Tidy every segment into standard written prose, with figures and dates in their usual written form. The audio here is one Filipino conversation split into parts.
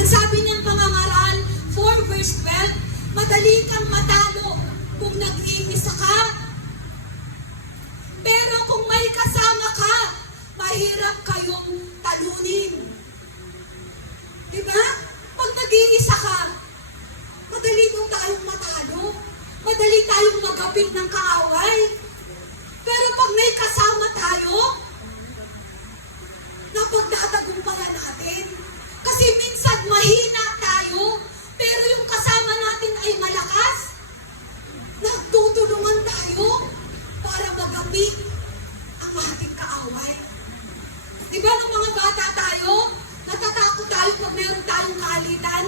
Ang sabi niyang pangangaral, 4 verse 12, madali kang matalo kung nag-iisa ka. Pero kung may kasama ka, mahirap kayong talunin. Diba? Pag nag-iisa ka, madali daw tayong matalo. Madali tayong magapit ng kaaway. Pero pag may kasama tayo, napagtatagumpayan natin. Kasi minsan mahina tayo, pero yung kasama natin ay malakas. Nagtutulungan tayo para magapit ang ating kaaway. Diba nung mga bata tayo, natatakot tayo pag meron tayong kaalitan?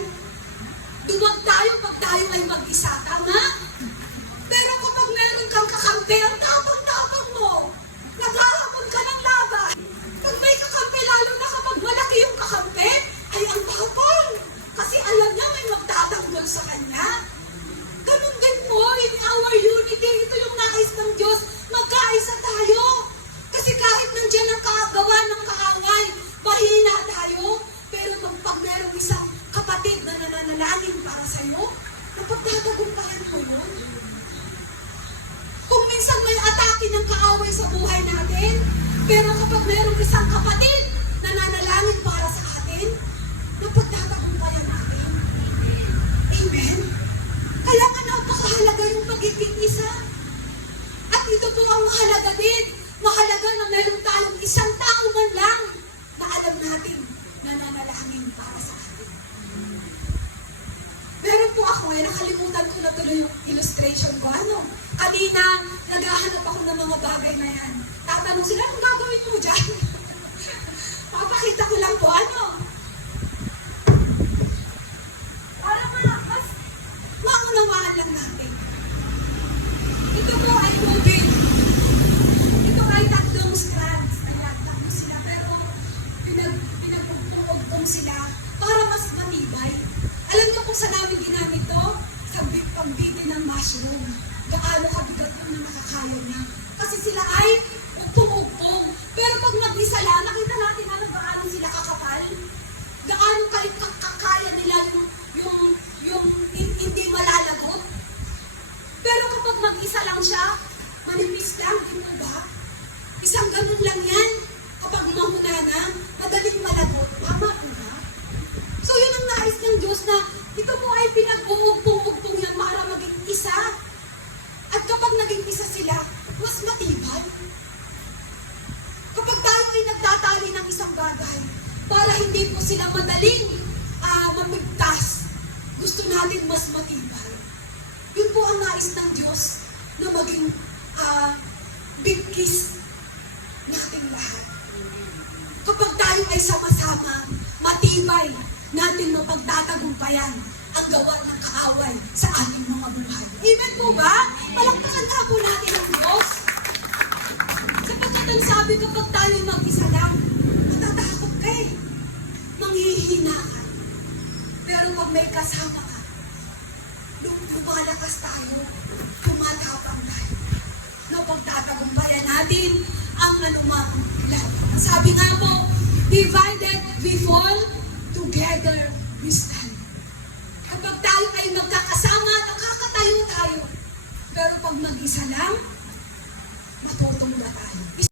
Duwag tayo pag tayo ay mag-isa, tama? Pero kapag meron kang kakampi, ang tapang-tapang mo, naghahamon ka ng laban. Pag may kakampi, lalo na kapag malaki yung kakampi, ay ang tapang. Kasi alam niya may magtatanggol sa kanya. Ganun din po, in our unity, ito yung nais ng Diyos, magkaisa tayo. Kasi kahit nandiyan ang kagawa ng kaaway, mahina tayo, pero pag merong isang kapatid na nananalangin para sa'yo, napagtatagumpayan mo yun. Kung minsan may atake ng kaaway sa buhay natin, pero kapag merong isang kapatid na nananalangin para sa atin, napagtatagumpayan natin. Amen? Kaya nga napakahalaga yung pagiging isa. At ito po ang mahalaga din. Mahalaga na meron tayong isang tao man lang na alam natin na nanalangin para sa atin. Meron po ako, nakalimutan ko na tuloy yung illustration ko. Kanina, naghahanap ako ng mga bagay na yan. Tatanong sila, anong gagawin mo dyan? Mapakita ko lang po, para mas maunawaan lang natin. Ito po ay tubig. Ito ay tatlong strands. Ayan, tatlo sila. Pero pinagpugtong sila para mas matibay. Alam niyo kung saan namin ginamit to? Sa pagbitin ng mushroom. Gaano kabigat yung nakakaya niya. Kasi sila ay ugtong-ugtong. Pero pag nag-isa lang, nakita natin gaano sila kakapal. Gaano kakaya nila yung hindi malalagot. Pero kapag mag-isa lang siya, manipis lang, di po ba? Isang ganun lang yan. Kapag mahuna na, madaling malagot. Tama po ba? So yun ang nais ng Diyos na ito mo ay pinag-uugtong-ugtong yan para maging isa. At kapag naging isa sila, mas matibay. Kapag tayo ay nagtatali ng isang bagay, para hindi po sila madaling mamigtas, gusto natin mas matibay. Yun po ang nais ng Diyos na maging bigkis nating lahat. Kapag tayo ay sama-sama, matibay, natin mapagtatagumpayan ang gawa ng kaaway sa ating mga buhay. Amen po ba? Palakpakan nga po natin ang Diyos. Sapagkat ang sabi kapag tayo mag-isa lang, matatakot ka eh. Manghihina ka. Pero pag may kasama ka, lumalakas tayo, tumatapang tayo. Napagtatagumpayan natin ang anumang laban. Sabi nga po, divided we fall, together we stand. Kapag tayo ay magkakasama, nakakatayo tayo. Pero pag mag-isa lang, matutong na tayo.